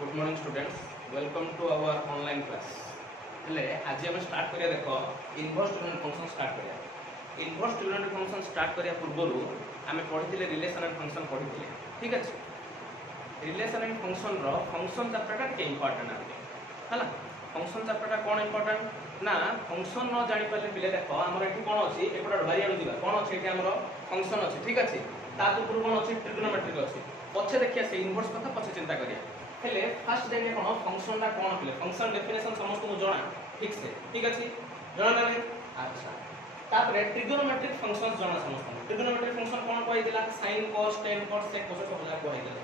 Good morning students, welcome to our online class. हेले आज हम स्टार्ट करिया देखो इनवर्स यूनिट फंक्शन स्टार्ट करिया। इनवर्स यूनिट फंक्शन स्टार्ट करिया पूर्व आम पढ़ी रिलेशन एंड फंक्शन पढ़ी। ठीक अच्छे, रिलेशन एंड फंक्शन रो फंक्शन चैप्टरटा के इंपोर्टेंट है ना। फंक्शन चैप्टरटा कौन इंपोर्टेंट ना, फंक्शन न जानि पाले पिले देखो हमर एठी कोन अछि एपटा बारिया दिबा कोन अछि एठी हमर फंक्शन अछि। ठीक अछि, ता पूर्व कोन अछि ट्रिग्नोमेट्रिक अछि। पछे देखिया से इनवर्स कथा पछे चिंता करिया। हेले फास्ट जानिए कोन फंक्शन टा कोन पिले फंक्शन डेफिनेशन समस्त को जणा ठीक से। ठीक अछि, जणा ना। अच्छा, तापरे ट्रिग्नोमेट्रिक फंक्शंस जणा समस्त। ट्रिग्नोमेट्रिक फंक्शन कोन कहै दिला sin cos tan cos sec cos सब जा कहै दिला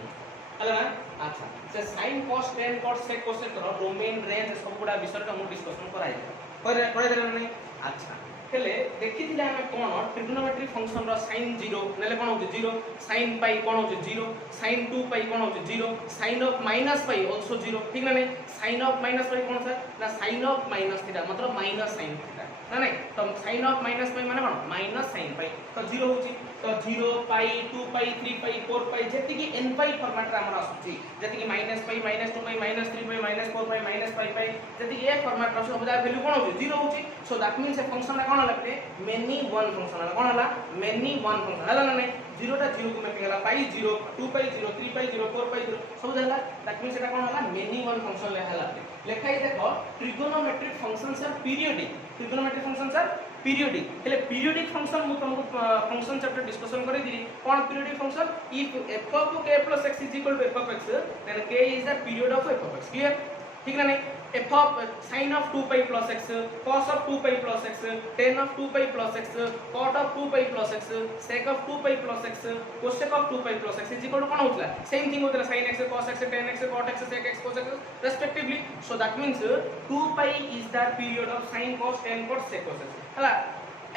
हला ना। अच्छा, से sin cos tan cos sec cos रो डोमेन रेंज सब गुडा विषय हम डिस्कशन कराइ करे दिला नै। अच्छा, हेले देखिथिले हम कोन ट्रिग्नोमेट्रिक फंक्शन रो sin 0 नेले कोन होते 0, sin पाई कोन होते 0, sin 2 पाई कोन होते 0, sin of minus pi also 0। ठीक ना नहीं, sin ऑफ माइनस पाई कोन था ना sin ऑफ माइनस थीटा मतलब माइनस sin थीटा ना नहीं। तो sin ऑफ माइनस पाई माने कोन माइनस sin पाई तो 0 होची। तो 0 पाई 2 पाई 3 पाई 4 पाई जेति की n पाई फॉर्मेट रे हमर आसुची, जेति की minus pi minus 2 pi minus 3 pi minus 4 pi minus 5 पाई जेति की ए फॉर्मेट रे सब जा वैल्यू कोन होची 0 होची। सो दैट मींस ए फंक्शन रे कोन लगते मेनी वन फंक्शन हला कोन हला मेनी वन फंक्शन हला ना नहीं। 0 टा 0 को मैपिंग हला पाई 0 2 पाई 0 3 पाई 0 4 पाई 0 सब जाला। दैट मींस एटा कोन हला मेनी वन फंक्शन ले हला लेखाई देखो trigonometric functions are periodic. Trigonometric functions are periodic. हेले पीरियोडिक फंक्शन मु तुमको फंक्शन चैप्टर डिस्कशन करै दिली कोन periodic function if f of k plus x is equal to f of x then k is the period of f of x। Clear, ठीक ना नहीं। f of sin of 2 pi plus x cos of 2 pi plus x tan of 2 pi plus x cot of 2 pi plus x sec of 2 pi plus x cosec of 2 pi plus x is equal to कोन होतला same thing होतला sin x cos x tan x cot x sec x cos x respectively। so that means 2 pi is the period of sin cos tan cot sec cos x हला।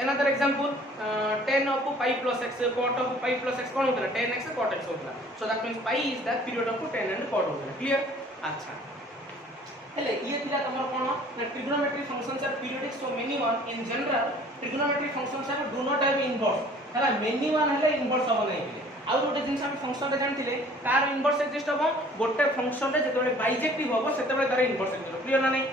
another example tan of pi plus x cot of pi plus x कोन होतला tan x cot x होतला। so that means pi is the period of tan and cot होतला। Clear. अच्छा, हेले ये थिला तमर कोन ना trigonometric functions are periodic so many one in general trigonometric functions are do not have inverse हला मेनी वन हले इनवर्स हो नै थिले। आ गोटे जिंस हम फंक्शन रे जानथिले कार इनवर्स एक्जिस्ट हो गोटे फंक्शन रे जेतबे बाइजेक्टिव हो सेतबे तार इनवर्स एक्जिस्ट। क्लियर ना नहीं,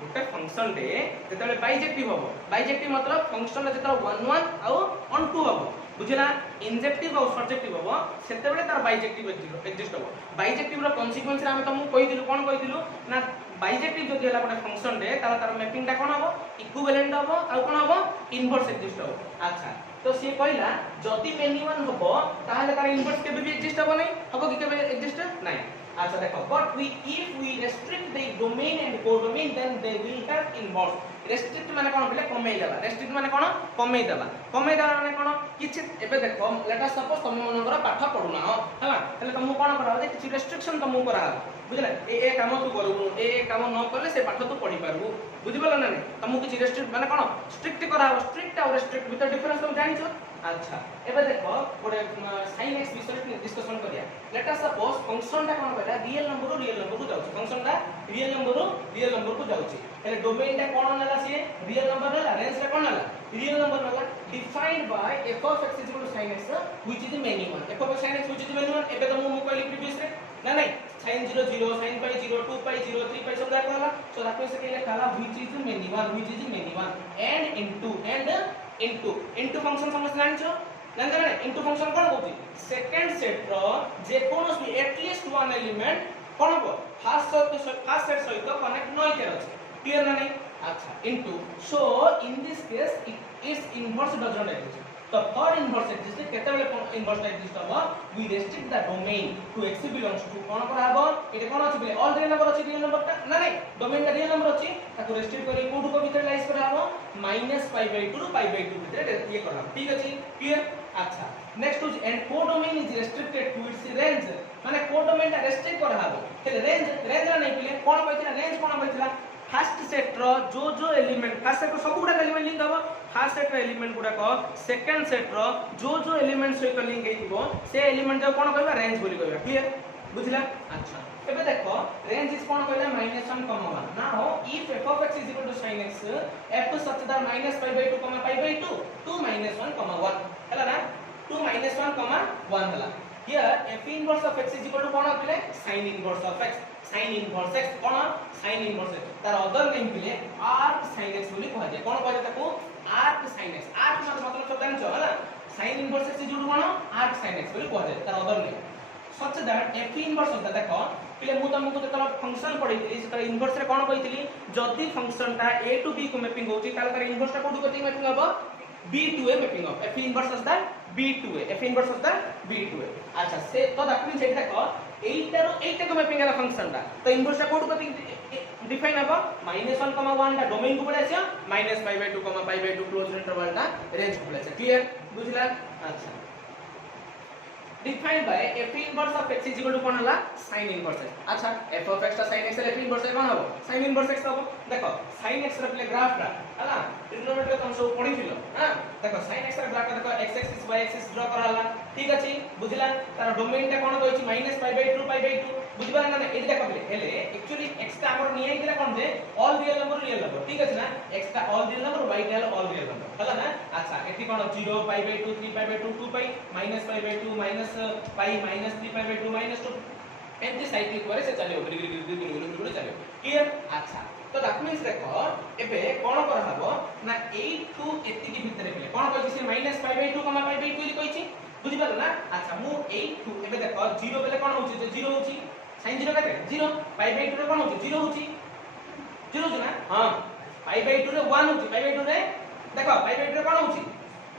गोटे फंक्शन रे जेतबे बाइजेक्टिव हो बाइजेक्टिव मतलब फंक्शन रे जेतबे 1 1 आ 1 2 हो बुझिला। इंजेक्टिव और सब्जेक्टिव हो सेतेबेले तार बाइजेक्टिव एक्जिस्ट हो। बाइजेक्टिव रो कॉन्सिक्वेंस रे हम तुमको कहि दिलु कोन कहि दिलु ना बाइजेक्टिव जो दिला गोटे फंक्शन रे तार मैपिंग ता कोन हो इक्विवेलेंट हो आ कोन हो इनवर्स एक्जिस्ट हो। अच्छा, तो से कहला जदी मेनी वन हो ताहले तार इनवर्स केबे भी एक्जिस्ट हो नै हबो कि केबे एक्जिस्ट नै। अच्छा देखो but we if we restrict the domain and codomain then they will have inverse. Restrict माने कोन बोले कमई देबा, रेस्ट्रिक्ट माने कोन कमई देबा माने कोन किछि एबे देखो लेट अस सपोज तुम मनकर पाठ पढुना हो हला तले तुम कोन करा जे किछि रेस्ट्रिक्शन तुम करा बुझले ए काम तू करबु ए काम न करले से पाठ तू पढी पारबु बुझिबला ना नहीं। तुम किछि रेस्ट्रिक्ट माने कोन स्ट्रिक्ट करा स्ट्रिक्ट और रेस्ट्रिक्ट भीतर डिफरेंस तुम जानिछो। अच्छा, एबे देखो गोटे sin x विषय डिस्कशन करिया। लेट अस सपोज फंक्शन ता कोन कहला रियल नंबर को जाउछ फंक्शन ता रियल नंबर को जाउछ एले डोमेन ता कोन नला से रियल नंबर नला रेंज रे कोन नला रियल नंबर नला defined by f of x is equal to sin x which is the many one। f of sin x which is the many one एबे त मु कहली प्रीवियस रे ना नहीं sin 0 0 sin pi 0 2 pi 0 3 pi सब देखला। सो दैट मींस के लिखला which is the many one and into function समझ जानिछो नंदे ना into फंक्शन कोन होती सेकंड सेट रो जे कोनोस भी एटलीस्ट वन एलिमेंट कोन हो फर्स्ट सेट सहित कनेक्ट नय कर अछि। क्लियर ना नहीं। अच्छा, into so in this case its inverse does not exist। तो फॉर इनवर्स एक्जिस्ट केतेबेले इनवर्स एक्जिस्ट हो we restrict the domain to x belongs to कोन करा हबो एते कोन अछि बले ऑल रियल नंबर अछि रियल नंबर ता ना नहीं डोमेन ता रियल नंबर अछि ताको रेस्ट्रिक्ट करी कोठु को भीतर लाइज करा हबो -π/2 टू π/2 भीतर ये करा। ठीक अछि, क्लियर। अच्छा, next is and codomain is restricted to its range माने कोडोमेन ता रेस्ट्रिक्ट करा हबो ते रेंज ना नहीं पिले कोन कहतिला रेंज कोन कहतिला फर्स्ट सेट रो जो एलिमेंट फर्स्ट सेट रो सब गुडा एलिमेंट लिंक हबो फर्स्ट सेट रो एलिमेंट गुडा को सेकंड सेट रो जो एलिमेंट सहित लिंक हेइबो से एलिमेंट जो कोन कहबा रेंज बोली कहबा। क्लियर, बुझला। अच्छा, एबे देखो रेंज इज कोन कहला -1 1 now if f of x is equal to sin x f such that -π/2 π/2 2 -1 1 हला ना 2 -1 1 हला। Here f inverse of x is equal to कोन पिले sin inverse of x sin inverse x कोन sin इनवर्स x तार other name पिले arc sin x बोली कहै जे कोन कहै ताको arc sin x arc मतलब सब जान छ हला sin inverse x is equal to कोन arc sin x बोली कहै जे तार other name such that f inverse of देखो पिले मु तुमको जतला फंक्शन पढैतिली सेटा इनवर्स रे कोन कहितली जदी फंक्शन ता a टू b को मैपिंग होची ताले तार इनवर्स ता कोठी कति मैपिंग हबो b to a mapping of f inverse of that b to a f inverse of that b to a अच्छा से तो दैट मींस एटा देखो 8 को मैपिंग है फंक्शन ता तो इनवर्स ता कोठी कति डिफाइन हबो -1 1 ता डोमेन को पड़े आछियो -π/2 π/2 क्लोज इंटरवल ता रेंज को पड़े आछियो क्लियर बुझला अच्छा defined by f inverse of x is equal to कोन हला sin इनवर्स x अच्छा f ऑफ x ता sin x रे f इनवर्स कोन हबो sin इनवर्स x हबो देखो sin x रे प्ले ग्राफ रा हला ट्रिग्नोमेट्री तुम सब पढी थिलो हां देखो sin x रे ग्राफ का देखो x axis y axis draw कर हला ठीक अछि बुझला तार डोमेन ता कोन कहछि -π/2 π/2 बुझबा ना एटी देखो प्ले हेले एक्चुअली x ता हमर नियै दिला कोन जे ऑल रियल नंबर ठीक अछि ना x ता ऑल रियल नंबर y ता ऑल रियल नंबर हला ना अच्छा एटी कोन 0 π/2 3π/2 2π -π/2 π -3π/2 -2 एंटी साइक्लिक करे से चलियो गिरी चलियो क्लियर अच्छा तो दैट मींस देखो एबे कोन कर हबो ना 8 टू 80 के भीतर पे कोन कहछि से -π/2 π/2 li कहछि बुझि पालो ना अच्छा मु 8 टू एबे देखो 0 बेले कोन होछि जे 0 होछि sin 0 कते 0 π/2 रे कोन होछि 0 होछि 0 होछि ना हां π/2 रे 1 होछि π/2 रे देखो π/2 रे कोन होछि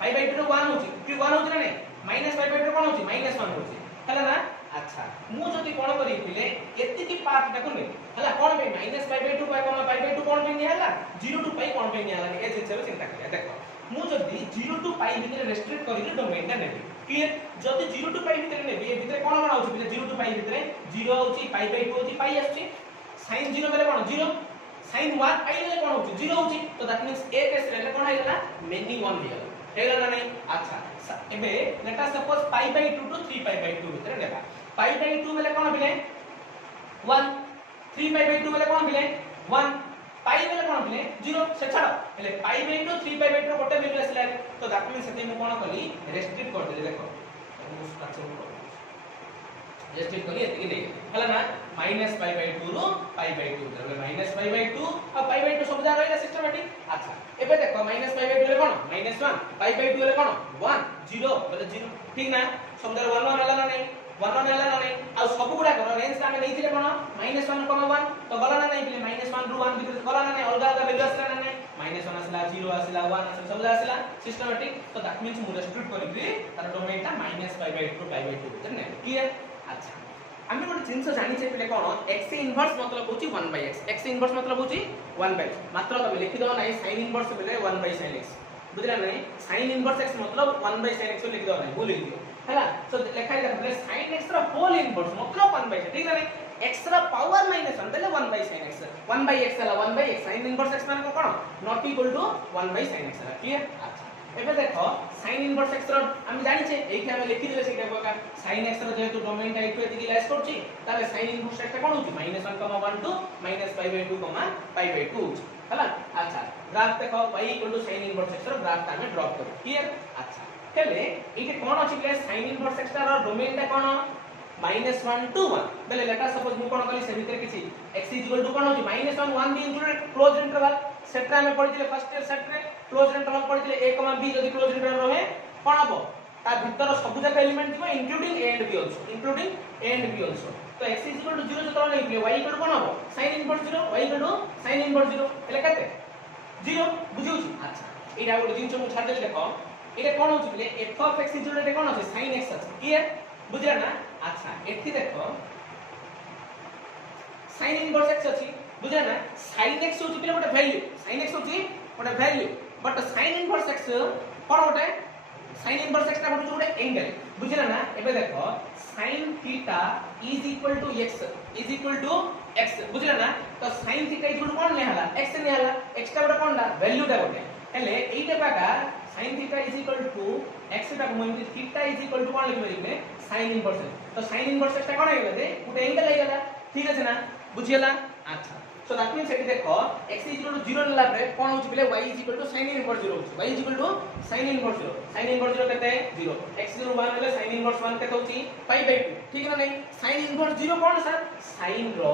π/2 रे 1 होछि कि 1 होछि ना नहीं -π/2 रे कोन होछि -1 होछि हला ना अच्छा मु जति कोन करि पिले एति की पार्ट टा कोन हला कोन पे -π/2 π/2 कोन पे नि हला 0 टू π कोन पे नि हला ए जे सब चिंता करिया देखो मु जति 0 टू π भीतर रेस्ट्रिक्ट करि डोमेन टा नेबी क्लियर जति 0 टू π भीतर नेबी ए भीतर कोन कोन होछि पिले 0 टू π भीतर 0 होछि π/2 होछि π आछि sin 0 बेले कोन 0 sin 1 π ले कोन होछि 0 होछि तो दैट मींस ए केस रे कोन आइला मेनी 1 हेला ना नहीं अच्छा एबे लेट अस सपोज π/2 टू 3π/2 भीतर नेबा π/2 बेले कोन बिले 1 3π/2 बेले कोन बिले 1 π बेले कोन बिले 0 से छाड़ हेले π/2 3π/2 गोटे वैल्यू आसला तो दैट मींस सेते मु कोन कली रेस्ट्रिक्ट कर दे देखो रेस्ट्रिक्ट कली एति नै हला ना -π/2 रो π/2 तबे -π/2 और π/2 सब जा रहला सिस्टमैटिक अच्छा एबे देखो -π/2 ले कोन -1 π/2 ले कोन 1 0 बोले 0 ठीक ना सब जा 1 1 हला ना नहीं 1 1 हला ना नहीं आ सब गुडा कर रेंज में नहीं थिले कोन -1 1 तो गला ना नहीं पिले -1 रू 1 भीतर गला ना नहीं अलग अलग वैल्यू आसला ना नहीं -1 आसला 0 आसला 1 आसला सब जा आसला सिस्टमैटिक तो दैट मींस मु रेस्ट्रिक्ट करिबी तार डोमेन ता -π/2 π/2 भीतर नै क्लियर अच्छा हम गोटे जिनस जानि छै पिले कोन x इनवर्स मतलब होची 1/x x इनवर्स मतलब होची 1/x मात्र तमे लिखि दो नै sin इनवर्स बेले 1/sin x बुझला नै sin इनवर्स x मतलब 1/sin x लिखि दो नै भूल लिखि हैला तो लिखा है बेले sin x रा होल इनवर्स मतलब 1/x ठीक है नै x रा पावर -1 बेले 1/sin x 1/x हला 1/x sin इनवर्स x माने कोन not equal to 1/sin x clear अच्छा एबे देखो sin इनवर्स x रो हम जानि छै एई के हम लिखि देले सेटा का sin x रो जेतु डोमेन टा इक्वल एति लाइस करछि ताले sin इनवर्स x टा कोन होछि -1 1 टू -π/2 π/2 हला अच्छा ग्राफ देखो y = sin इनवर्स x रो ग्राफ ता हम ड्रॉप करू क्लियर अच्छा हेले एके कोन अछि प्ले sin इनवर्स x टा रो डोमेन टा कोन -1 टू 1 बेले लेट अस सपोज मु कोन कली से भीतर किछि x = कोन होछि -1 1 be included closed interval set में पढिले फर्स्ट ईयर सेट रे क्लोज इंटरवल पढिले a, b जदि क्लोज इंटरवल रहे कोन हबो ता भीतर सब जक एलिमेंट दिबो including a and b also तो x = 0 जतो नै प्ले y = कोन हबो sin inverse 0 y = sin inverse 0 हेले कते 0 बुझिउ अच्छा एटा गोटे जिंस मु छाड़ देले देखो एटा कोन होछि प्ले f of x = एटा कोन अछि sin x अछि क्लियर बुझिया ना अच्छा एठी देखो sin इनवर्स x अछि बुझिया ना sin x होछि प्ले गोटे वैल्यू sin x होछि गोटे value but sin inverse x कोन गोटे sin इनवर्स x ता गोटे एंगल बुझिला ना एबे देखो sin theta is equal to x बुझिला ना तो sin theta is equal to कोन ने हला x ने हला x ता गोटे कोनडा वैल्यू टा गोटे हेले एइटा पाका sin theta is equal to x ता को मोइन थीटा इज इक्वल टू कोन लिखबे लिखबे sin इनवर्स तो sin इनवर्स x ता कोन हेले गोटे एंगल हेगला ठीक अछि ना बुझिला अच्छा सो दैट मींस एटी देखो x इक्वल टू 0 नेला परे कोन होची बिले y equal to sin inverse 0 होची y equal to sin inverse 0 केते 0 x इक्वल 1 हेले sin इनवर्स 1 केते होची पाई बाय 2 ठीक है नहीं sin इनवर्स 0 कोन सर sin रो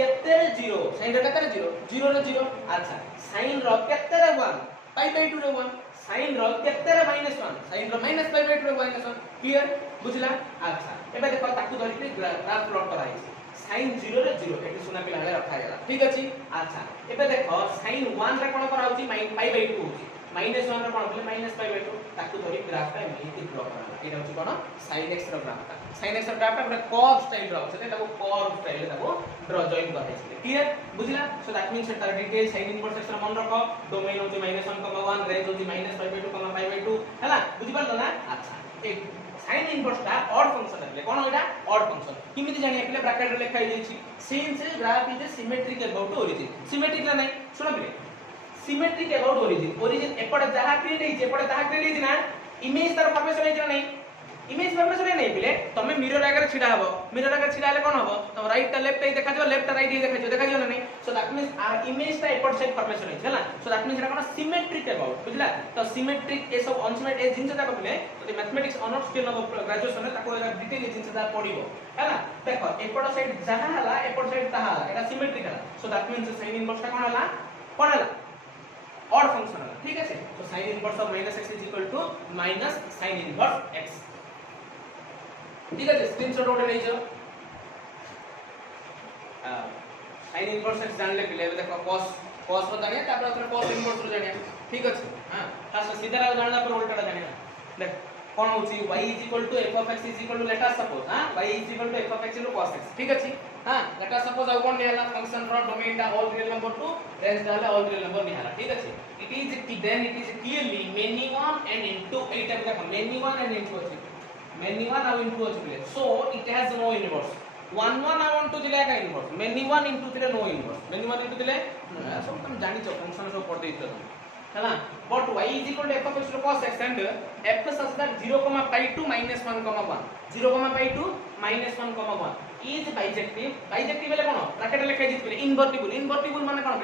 केते 0 sin रो केते 0 0 रो 0 अच्छा sin रो केते 1 पाई बाय 2 रो 1 sin रो केते -1 sin रो माइनस पाई बाय 2 रो -1 क्लियर बुझला अच्छा एबे देखो ताकू धरि ग्राफ प्लॉट कराई sin 0 रे 0 एटी सुना पिला हले रखा गेला ठीक अछि अच्छा एबे देखो sin 1 रे कोन करा होची पाई बाय 2 होची -1 रे कोन बोले -पाई बाय 2 ताकू धरि ग्राफ ता एमिति ड्रा करा एटा होची कोन sin x रो ग्राफ ता sin x रो ग्राफ ता पूरा कर्व स्टाइल रो छै ताको कर्व स्टाइल ताको ड्रा जॉइन करै छै क्लियर बुझला सो दैट मींस तार डिटेल sin इनवर्स x रो मन रखो डोमेन होची -1, रेंज होची -पाई बाय 2, पाई बाय 2 हैला बुझि पारलो ना अच्छा एक sin इनवर्स ता ऑड फंक्शन है कोन होइटा ऑड फंक्शन किमिति जानि एप्ले ब्रैकेट रे लिखा दै छी since graph is symmetric about origin symmetric ला नै सुनो बिले सिमेट्रिक अबाउट ओरिजिन एपड जहा क्रिएट है एपड जहा क्रिएट है ना इमेज तार फॉर्मेशन है नै इमेज फॉर्मेशन है नै बिले तमे मिरर आगे छिडा हबो मिरर आगे छिडा ले कोन हबो तम राइट ता लेफ्ट देखा जो लेफ्ट ता राइट देखा जो नै so that means our image ता एपड साइड फॉर्मेशन है हैला सो that means Etah cone symmetric about बुझला तो सिमेट्रिक ए सब अनसिमेट्रिक ए जिंस ता कहले तो मैथमेटिक्स ऑनर्स के नो ग्रेजुएशन में ताको एटा डिटेल जिंस ता पडिबो हैला देखो एपड साइड जहा हला एपड साइड ता हला एटा सिमेट्रिक हला सो दैट मींस sin इनवर्स ता कोन हला ऑड फंक्शन हला ठीक है तो sin inverse of -x is equal to minus sin inverse x ठीक है स्क्रीनशॉट उठे नहीं जो sin इनवर्स x जान ले पिले देखो cos रो जानिया तापर उतरे cos इनवर्स रो जानिया ठीक अछि हां खास सीधा रा जानला पर उल्टा जानिया देख कोन होची y f of x let us suppose हां y f of x cos x ठीक अछि हां let us suppose आउ कोन निहला फंक्शन रो डोमेन दा all real number two range दा ऑल रियल नंबर निहला ठीक अछि it is clearly many one and into 8 देखो many one and into 3 many one now into अछि so it has no inverse 1 1 I want to दिले का inverse many one into दिले no inverse many one into दिले सब तुम जानि छ फंक्शन सब पढ़ देत हैला but y f of x cos x and f such that 0 pi to -1, 0 pi to -1, is bijective बेले कोन ब्रैकेट लिखा जित इनवर्टिबल माने कोन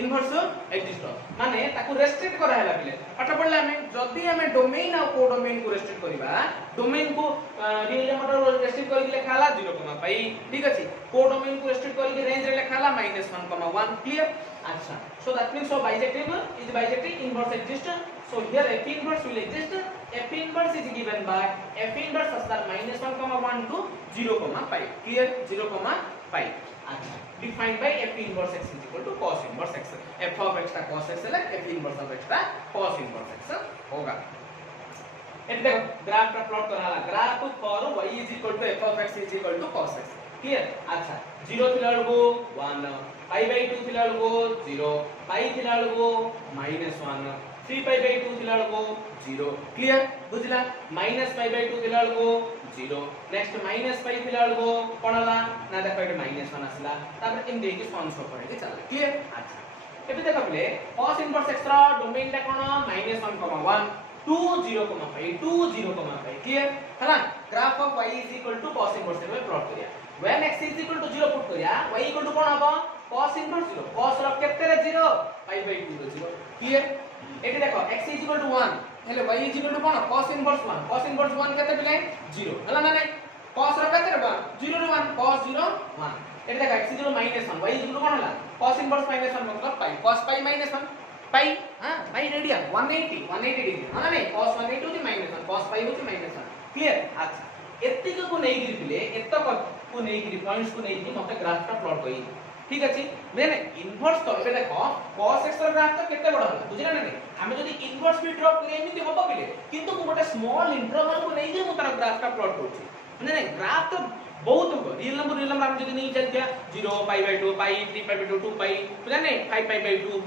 इनवर्स एक्जिस्ट माने ताको रेस्ट्रिक्ट करा हैला बिले पाठ पढले हमें जदी हमें डोमेन आ को डोमेन को रेस्ट्रिक्ट करबा डोमेन को रियल नंबर रेस्ट्रिक्ट करि लेखाला 0 पाई ठीक अछि को डोमेन को रेस्ट्रिक्ट करि रेंज रे लेखाला -1, क्लियर अच्छा so that means so bijective inverse exist so here f inverse will exist f inverse is given by f inverse such that -1, to 0, pi clear 0, pi अच्छा defined by f inverse x is equal to cos inverse x f of x का cos x है f inverse of x का cos inverse x होगा ये देखो graph का plot कराला graph for y is equal to f of x is equal to cos x clear अच्छा 0 थिला को 1 pi by 2 थिला को 0 pi थिला को -1 3 pi by 2 थिला को 0 क्लियर बुझला -pi by 2 थिला को 0 नेक्स्ट -pi थिला को कोनला ना देखो एटा -1 आसला तापर इन देकी फॉर्म शो करे चला क्लियर अच्छा एबे देखो बले cos इनवर्स x रा डोमेन ला कोन -1, 2 0, pi 2 0, pi क्लियर हला graph of y is equal to cos inverse में प्लॉट करिया when x is equal to 0 put करिया y equal to कोन हबो cos इनवर्स 0 cos रा केते रे 0 pi by 2 रे 0 क्लियर एटी देखो x is equal to 1 हेले y is equal to cone cos inverse 1 केते बिले 0 हला ना नै cos रा केते रे 1 0 रे 1 cos 0 1 एटी देखो x is equal to -1 y is equal to कोन हला cos इनवर्स -1 मतलब pi cos pi -1 pi हां pi रेडियन 180 डिग्री हां नै cos 180 होती -1 cos pi होती -1 क्लियर अच्छा एत्तिक को नै गिरबिले एत्तक को नै गिरी पॉइंट्स को नै गिरी मते ग्राफ का प्लॉट कई ठीक अछि मैंने इनवर्स तो एबे देखो cos x रा ग्राफ तो केते बड़ होला बुझिला नै हमें जदी इनवर्स भी ड्रॉ करी एमिति होबो बिले किंतु को गोटे स्मॉल इंटरवल को नै जे मते ग्राफ का प्लॉट करछि नै ग्राफ तो बहुत हो रियल नंबर हम जदी नहीं चल गया 0 pi by 2 pi 3 pi by 2 2 pi बुझला नै 5 pi by 2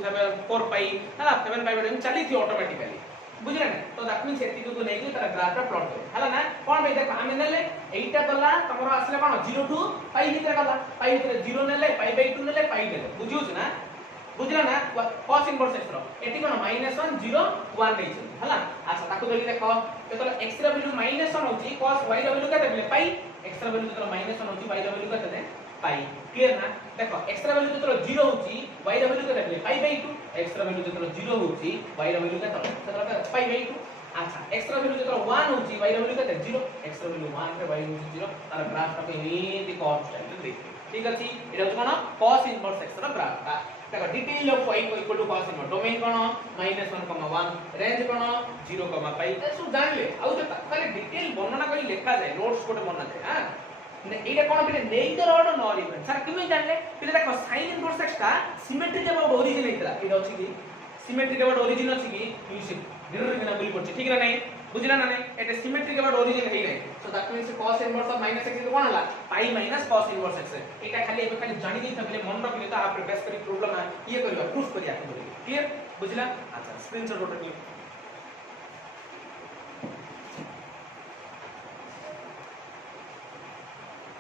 4 pi हला 7 pi by 2 चली थी ऑटोमेटिकली बुझला नै तो दैट मींस एतिक को नै कि तारा ग्राफ का प्लॉट कर हला ना कोन भाई देखो हम नेले एटा गला तमरो आसले कोन 0 टू pi भीतर गला pi भीतर 0 नेले pi by 2 नेले pi नेले बुझियोछ ना बुझला ना cos इनवर्स x रो एटी कोन -1 0 1 नै छै हला अच्छा ताको देखि देखो तो x रा वैल्यू -1 होची cos y रा वैल्यू केते बेले pi x रा वैल्यू तो -1 होची y रा वैल्यू केते पाई क्लियर ना देखो x रा वैल्यू जतरो 0 होची y रा वैल्यू केते पाई बाय 2 x रा वैल्यू जतरो 0 होची y रा वैल्यू केते पाई बाय 2 अच्छा x रा वैल्यू जतरो 1 होची y रा वैल्यू केते 0 x रा वैल्यू 1 रे y होची 0 तार ग्राफ टा एनीति कर्व स्टाइल रे देखि ठीक अछि एटा कोन cos इनवर्स x रा ग्राफ टा देखो detail of y equal to cos inverse domain कोन -1, रेंज कोन 0, पाई ए सब जानले आउ जे खाली डिटेल वर्णना करी लिखा जाय नोट्स कोटे बना जाय हां ने एटा कोन बिले नेइदर ऑर्डर नॉर इवन सर किमे जानले पिले देखो sin इनवर्स x टा सिमेट्रिक अबाउट ओरिजिन हेतला एटा अछि कि सिमेट्रिक अबाउट ओरिजिन अछि कि यूज डिटरमिना बोली पड़छ ठीक ना नहीं बुझला ना नहीं एटा सिमेट्रिक अबाउट ओरिजिन है नहीं so that means cos inverse of -x is कोन हला pi minus cos inverse x एटा खाली एबे खाली जानि दै तबले मन रखले तो आप बेस करी प्रॉब्लम है ये करबा प्रूफ करिया क्लियर बुझला अच्छा स्क्रीनशॉट उठा क्लिक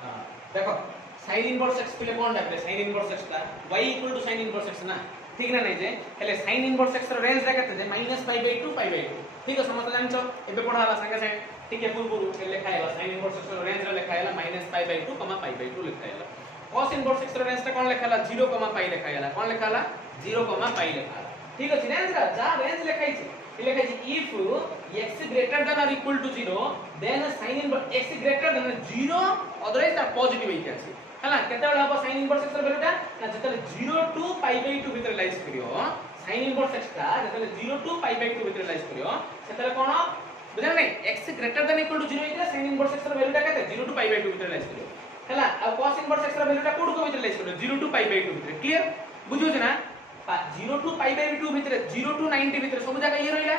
हां देखो sin इनवर्स x पहले कोन डाकले sin इनवर्स x ता y sin इनवर्स x ना ठीक ना नहीं जे हेले sin इनवर्स x रो रेंज देखते जे -π/2 π/2 ठीक है समझ जानछो एबे पढाला संगे से ठीक है पूर्व के लिखा है sin इनवर्स x रो रेंज रे लिखा है -π/2 π/2 लिखा है cos इनवर्स x रो रेंज ता कोन लिखा है 0, π लिखा है कोन लिखा है 0, π लिखा है ठीक अछि रेंज रा जा रेंज लिखाई छै लिखा छै if x greater than or equal to 0 then sin inverse x greater than 0 otherwise that positive है छै हला केते बेला हो sin inverse x रो वैल्यू टा ना जतले 0 to π/2 भीतर लाइज करियो sin inverse x टा जतले 0 to π/2 भीतर लाइज करियो सेतले कोन बुझल नै x greater than equal to 0 इतला sin inverse x रो वैल्यू टा केते 0 to π/2 भीतर लाइज करियो हला आ cos inverse x रो वैल्यू टा कोड को भीतर लाइज करियो 0 to π/2 भीतर क्लियर बुझियो छै ना 0 to π/2 भीतर 0 to 90 भीतर सब जगह ये रहला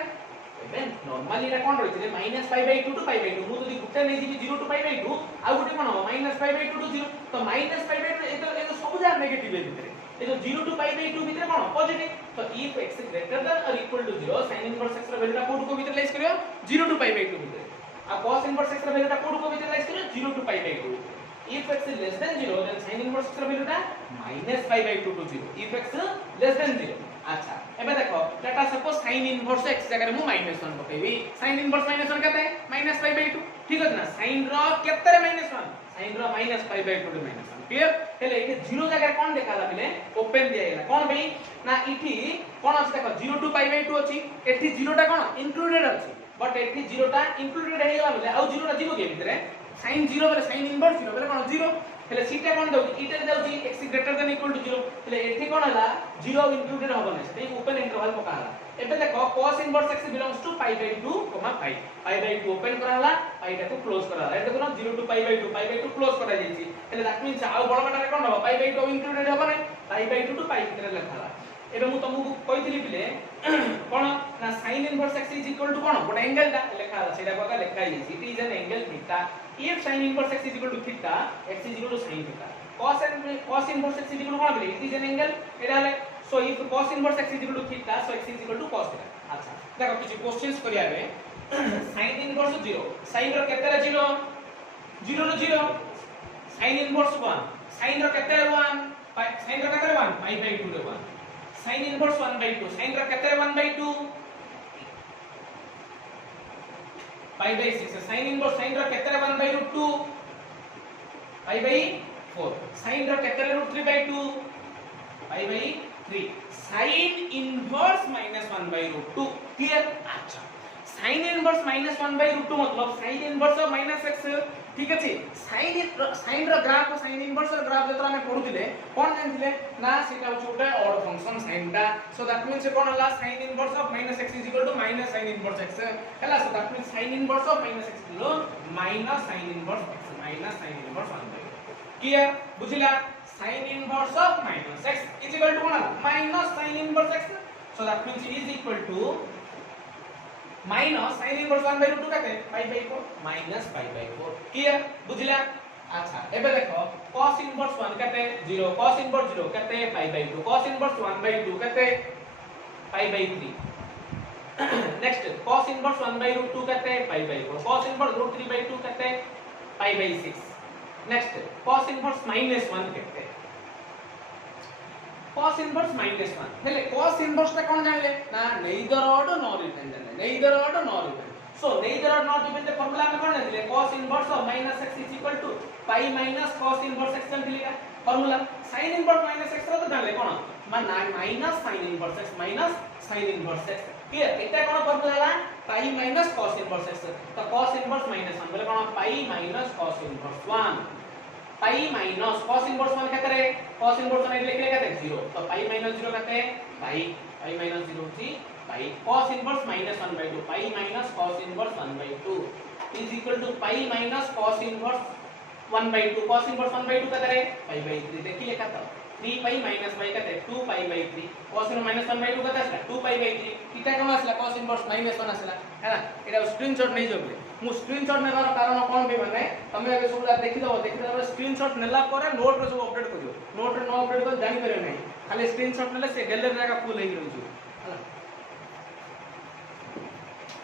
एबे नॉर्मली एटा कोन रहिছে -π/2 to π/2 मु जदी गुटे नै जी 0 to π/2 आ गुटे कोन हो -π/2 to 0 तो -π/2 एतो सब जगह नेगेटिव है भीतर ए जो 0 to π/2 भीतर कोन पॉजिटिव तो if x greater than or equal to 0 sin inverse x row value टा कोड को भीतर लाइज करियो 0 to π/2 भीतर आ cos inverse x रो वैल्यू टा कोड को भीतर लाइज करियो 0 to π/2 if x is less than 0 then sin inverse x row value टा -π/2 to 0 if x less than 0 अच्छा एबे देखो let us suppose sin inverse x जगह मु -1 पकेबी sin इनवर्स -1 केते -π/2 ठीक है ना sin रो केते रे -1 sin रो -π/2 रे -1 क्लियर हेले ए 0 जगह कोन देखाला बिले ओपन दिया गेला कोन भाई ना इठी कोन अछि देखो 0 to π/2 अछि एठी 0 टा कोन इंक्लूडेड अछि बट एठी 0 टा इंक्लूडेड हे गेला बिले आ 0 टा जीवो के भीतर sin 0 बेले sin इनवर्स 0 बेले कोन 0 हेले सीटा कोन दउ इटे दउची x greater than equal to 0 हेले एठी कोन हला 0 इंक्लूडेड होबो नै सेई ओपन इंटरवल पकाला एबे देखो cos inverse x belongs to π/2, π/2 open कराला π टा को क्लोज कराला ए देखो ना 0 to π/2 क्लोज करा जाईची हेले दैट मींस आ बड़ बाटा कोन हो π/2 इंक्लूडेड होबो नै π/2 to π भीतर लिखाला एबे मु तुमको कहितली बिले कोन ना sin inverse x is equal to कोन गोटे एंगल टा लिखाला सेटा कोका लिखाई जाईची it is an angle theta if sin inverse x is equal to theta x is equal to sin theta cos inverse x is equal to what it is an angle एटा ले so if cos inverse x is equal to theta so x is equal to cos theta अच्छा देखो किछ questions करिया बे sin inverse 0 sin रो केते रे 0 0 रो 0 sin inverse 1 sin रो केते रे 1 sin रो केते रे 1 π/2 रे 1 sin inverse 1/2 sin रो केते रे 1/2 π/6 sin inverse sin रो केते रे 1/2 π/4 sin रो केते रे √3/2 π/3 sin inverse -1/2 क्लियर अच्छा sin inverse -1/2 मतलब sin inverse -x ठीक अछि sin रो ग्राफ sin inverse रो ग्राफ जतरा में पढुतिले कोन जानथिले ना सेटा होछुटा ऑड फंक्शन sin टा सो दैट मींस कोन हला sin inverse of -x is equal to -sin inverse x हला सो that means sin inverse of -x is equal to -sin inverse x -sin inverse 1/2 clear बुझिला sin inverse of -x is equal to कोन -sin inverse x so that means it is equal to minus sin inverse 1/2 कते π/4 -π/4 clear बुझिला अच्छा एबे देखो cos inverse 1 कते 0 cos inverse 0 कते π/2 cos inverse 1/2 कते π/3 next cos inverse 1/2 कते π/4 cos इनवर्स √3/2 कते π/6 नेक्स्ट cos इनवर्स -1 कते cos inverse -1 हेले cos inverse ता कोन जानले ना neither odd nor even जानले neither odd nor even So neither or not given the formula में कौन ले cos inverse of minus x is equal to pi minus cos inverse x जान लिखा formula sin inverse minus x रो तो जान ले कौन minus sin inverse x minus sin inverse x clear एटा कौन formula है pi minus cos inverse x तो cos inverse minus 1 बोले कौन pi minus cos inverse 1 pi minus cos inverse 1 क्या करे cos inverse 1 लिख ले कहते 0 तो pi minus 0 कहते हैं pi minus 0 थी pi cos inverse minus 1 by 2 pi minus cos inverse 1 by 2 is equal to pi minus cos inverse 1 by 2 cos inverse 1 by 2 का करे pi by 3 देखिए लिखा था 3 pi minus pi का 2 pi by 3 cos inverse minus 1 by 2 का 2 pi by 3 कितना कम आसला cos inverse minus 1 आसला है ना एटा स्क्रीनशॉट नहीं जोबले मु स्क्रीनशॉट नेबार कारण कोन बे माने तमे आगे सब देखि दबो स्क्रीनशॉट नेला परे नोट रे सब अपडेट करियो नोट रे न अपडेट कर जानि परियो नहीं खाली स्क्रीनशॉट नेले से गैलरी जागा फुल हेइ रहियो